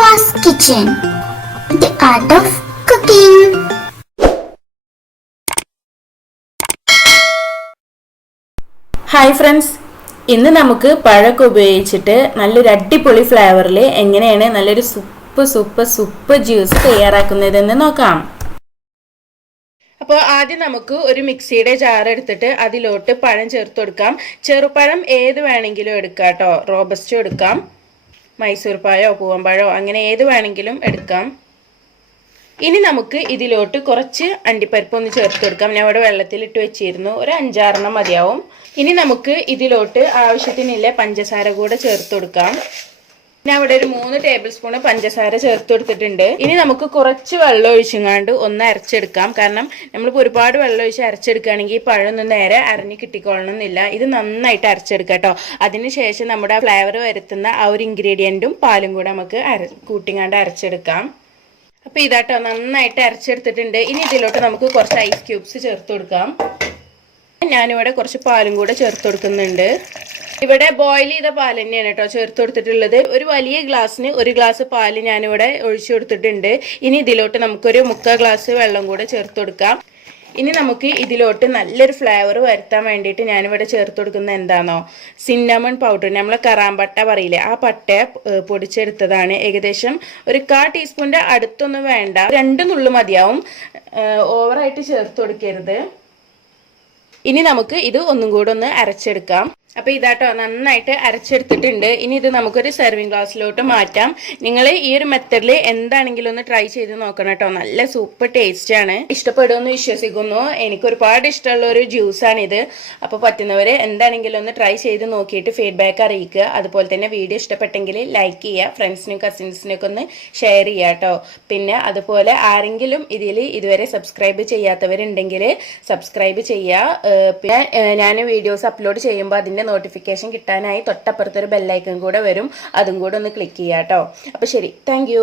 Afa's Kitchen The Art of Cooking. Hi friends ഇന്ന് നമുക്ക് പഴമൊക്കെ ഉപയോഗിച്ചിട്ട് നല്ലൊരു അടിപൊളി ഫ്ലേവറിൽ എങ്ങനെയാണ് നല്ലൊരു സൂപ്പ് സൂപ്പ് സൂപ്പ് ജ്യൂസ് തയ്യാറാക്കുന്നതെന്ന് നോക്കാം. അപ്പോൾ ആദ്യം നമുക്ക് ഒരു മിക്സിയുടെ ജാർ എടുത്തിട്ട് അതിലോട്ട് പഴം ചേർത്ത് കൊടുക്കാം. ചെറുപഴം ഏത് വേണമെങ്കിലും എടുക്കാം കേട്ടോ. റോബസ്റ്റും എടുക്കാം. മൈസൂർ പഴമോ പൂവമ്പഴമോ അങ്ങനെ ഏത് വേണമെങ്കിലും എടുക്കാം. ഇനി നമുക്ക് ഇതിലോട്ട് കുറച്ച് അണ്ടിപ്പരിപ്പ് ഒന്ന് ചേർത്ത് കൊടുക്കാം. ഞാൻ ഇവിടെ വെള്ളത്തിലിട്ട് വെച്ചിരുന്നു. ഒരു അഞ്ചാറെണ്ണം മതിയാവും. ഇനി നമുക്ക് ഇതിലോട്ട് ആവശ്യത്തിനില്ല പഞ്ചസാര കൂടെ ചേർത്ത് കൊടുക്കാം. ഞാൻ ഇവിടെ ഒരു മൂന്ന് ടേബിൾ സ്പൂൺ പഞ്ചസാര ചേർത്ത് കൊടുത്തിട്ടുണ്ട്. ഇനി നമുക്ക് കുറച്ച് വെള്ളം ഒഴിച്ചുങ്ങാണ്ട് ഒന്ന് അരച്ചെടുക്കാം. കാരണം നമ്മളിപ്പോൾ ഒരുപാട് വെള്ളം ഒഴിച്ച് അരച്ചെടുക്കുകയാണെങ്കിൽ ഈ പഴമൊന്നും നേരെ അരഞ്ഞ് കിട്ടിക്കൊള്ളണമെന്നില്ല. ഇത് നന്നായിട്ട് അരച്ചെടുക്കാം കേട്ടോ. അതിനുശേഷം നമ്മുടെ ഫ്ലേവർ വരുത്തുന്ന ആ ഒരു ഇൻഗ്രീഡിയന്റും പാലും കൂടെ നമുക്ക് അര കൂട്ടിങ്ങാണ്ട് അരച്ചെടുക്കാം. അപ്പോൾ ഇതാട്ടോ നന്നായിട്ട് അരച്ചെടുത്തിട്ടുണ്ട്. ഇനി ഇതിലോട്ട് നമുക്ക് കുറച്ച് ഐസ് ക്യൂബ്സ് ചേർത്ത് കൊടുക്കാം. ഞാനിവിടെ കുറച്ച് പാലും കൂടെ ചേർത്ത് കൊടുക്കുന്നുണ്ട്. ഇവിടെ ബോയിൽ ചെയ്ത പാൽ തന്നെയാണ് കേട്ടോ ചേർത്ത് കൊടുത്തിട്ടുള്ളത് ഒരു വലിയ ഗ്ലാസ്സിന് ഒരു ഗ്ലാസ് പാൽ ഞാനിവിടെ ഒഴിച്ചു കൊടുത്തിട്ടുണ്ട്. ഇനി ഇതിലോട്ട് നമുക്കൊരു മുക്കാൽ ഗ്ലാസ് വെള്ളം കൂടെ ചേർത്ത് കൊടുക്കാം ഇനി നമുക്ക് ഇതിലോട്ട് നല്ലൊരു ഫ്ലേവർ വരുത്താൻ വേണ്ടിയിട്ട് ഞാനിവിടെ ചേർത്ത് കൊടുക്കുന്നത് എന്താണോ സിന്നമൺ പൗഡർ നമ്മളെ കറാമ്പട്ട പറയില്ലേ? ആ പട്ട പൊടിച്ചെടുത്തതാണ്. ഏകദേശം ഒരു കാ ടീസ്പൂണിന്റെ അടുത്തൊന്നും വേണ്ട. രണ്ട് നുള്ളു മതിയാവും. ഓവറായിട്ട് ചേർത്ത് കൊടുക്കരുത് ഇനി നമുക്ക് ഇത് ഒന്നും കൂടെ ഒന്ന് അരച്ചെടുക്കാം. അപ്പോൾ ഇതാട്ടോ നന്നായിട്ട് അരച്ചെടുത്തിട്ടുണ്ട്. ഇനി ഇത് നമുക്കൊരു സെർവിങ് ഗ്ലാസ്സിലോട്ട് മാറ്റാം. നിങ്ങൾ ഈ ഒരു മെത്തഡിൽ എന്താണെങ്കിലും ഒന്ന് ട്രൈ ചെയ്ത് നോക്കണം കേട്ടോ നല്ല സൂപ്പർ ടേസ്റ്റ് ആണ്. ഇഷ്ടപ്പെടുമെന്ന് വിശ്വസിക്കുന്നു. എനിക്ക് ഒരുപാട് ഇഷ്ടമുള്ള ഒരു ജ്യൂസാണ് ഇത് അപ്പോൾ പറ്റുന്നവർ എന്താണെങ്കിലും ഒന്ന് ട്രൈ ചെയ്ത് നോക്കിയിട്ട് ഫീഡ്ബാക്ക് അറിയിക്കുക. അതുപോലെ തന്നെ വീഡിയോ ഇഷ്ടപ്പെട്ടെങ്കിൽ ലൈക്ക് ചെയ്യുക. ഫ്രണ്ട്സിനും കസിൻസിനൊക്കെ ഒന്ന് ഷെയർ ചെയ്യുക കേട്ടോ പിന്നെ അതുപോലെ ആരെങ്കിലും ഇതിൽ ഇതുവരെ സബ്സ്ക്രൈബ് ചെയ്യാത്തവരുണ്ടെങ്കിൽ സബ്സ്ക്രൈബ് ചെയ്യുക. പിന്നെ ഞാൻ വീഡിയോസ് അപ്ലോഡ് ചെയ്യുമ്പോൾ അതിന്റെ നോട്ടിഫിക്കേഷൻ കിട്ടാനായി തൊട്ടപ്പുറത്തൊരു ബെല്ലൈക്കൺ കൂടെ വരും. അതും കൂടെ ഒന്ന് ക്ലിക്ക് ചെയ്യാം കേട്ടോ അപ്പോൾ ശരി താങ്ക്